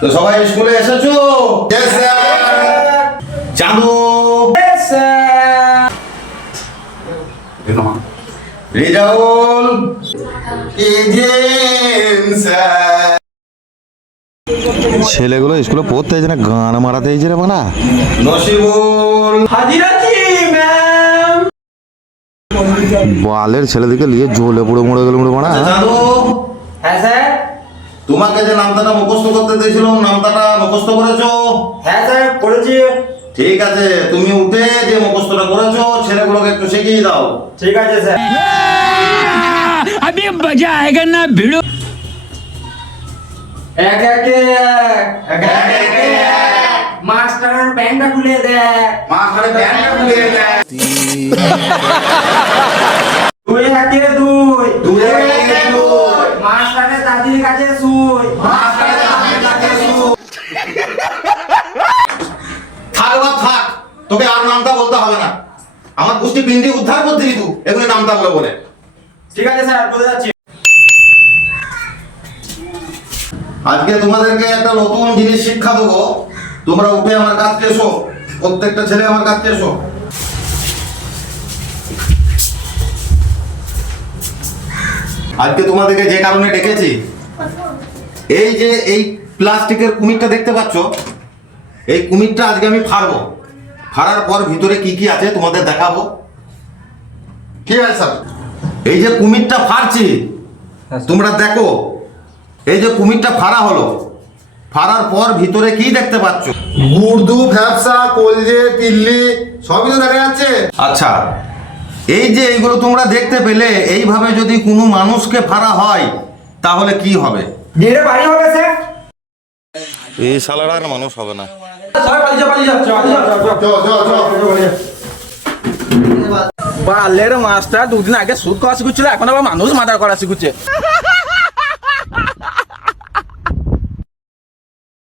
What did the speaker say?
তো সবাই স্কুলে এসেছো? Yes, sir. চাঁদু, Yes, sir. রিজাউল, sir. ছেলেগুলো স্কুলে পড়তে যাচ্ছে না, গান মারাতে যাচ্ছে রে বানা। নসিবুল, হাজির আছি ম্যাম। বালের ছেলেদিকে নিয়ে জ্বলে পুড়ে মরে গেল বানা। আচ্ছা চাঁদু, হ্যাঁ স্যার। তোমাকে যে নামটাটা মুখস্থ করতে দিয়েছিলাম, নামটাটা মুখস্থ করেছো? হ্যাঁ স্যার করেছি। ঠিক আছে, তুমি উঠে যে মুখস্থটা করেছো ছেলেগুলোকে একটু শিখিয়ে দাও। ঠিক আছে স্যার। अभी मजा आएगा ना भिड़ो। এক একে এক মাস্টারের প্যান্টটা খুলে দেখ। মাস্টারের প্যান্টটা খুলে দেয়। দুই একে দুই দুই একে দুই। মাস্টারের দাদির কাছে শুই। মাস্টারের দাদির কাছে শুই। থাক বা থাক, তোকে আর নামটা বলতে হবে না। আমার গোষ্ঠী পিন্ডি উদ্ধার করতে দিবি তুই এগুলি নামটা বলে বলে। ঠিক আছে স্যার, বলে যাচ্ছি। আজকে তোমাদেরকে একটা নতুন জিনিস শিক্ষা দেবো। তোমরা উঠে আমার কাছে এসো, প্রত্যেকটা ছেলে আমার কাছে এসো। আজকে তোমাদেরকে যে কারণে ডেকেছি, এই যে এই প্লাস্টিকের কুমিরটা দেখতে পাচ্ছ, এই কুমিরটা আজকে আমি ফাড়বো। ফাড়ার পর ভিতরে কি কি আছে তোমাদের দেখাবো। ঠিক আছে স্যার। এই যে কুমিরটা ফাড়ছি তোমরা দেখো, এই যে কুমিরটা ফাড়া হলো, ফাড়ার পর ভিতরে কি দেখতে পাচ্ছ? গুর্দু, ফ্যাপসা, কলজে, তিল্লি সবই তো দেখা যাচ্ছে। আচ্ছা, এই যে এইগুলো তোমরা দেখতে পেলে, এইভাবে যদি কোনো মানুষকে ফাড়া হয় তাহলে কি হবে? ধীরে বাড়ি হবে স্যার। এই শালারা আর মানুষ হবে না। স্যার পালিয়ে যা, পালিয়ে যা, পালিয়ে যা। বালের মাস্টার দুদিন আগে সুদ করা শিখুচ্ছিল, এখন আবার মানুষ মার্ডার করা শিখুচ্ছে।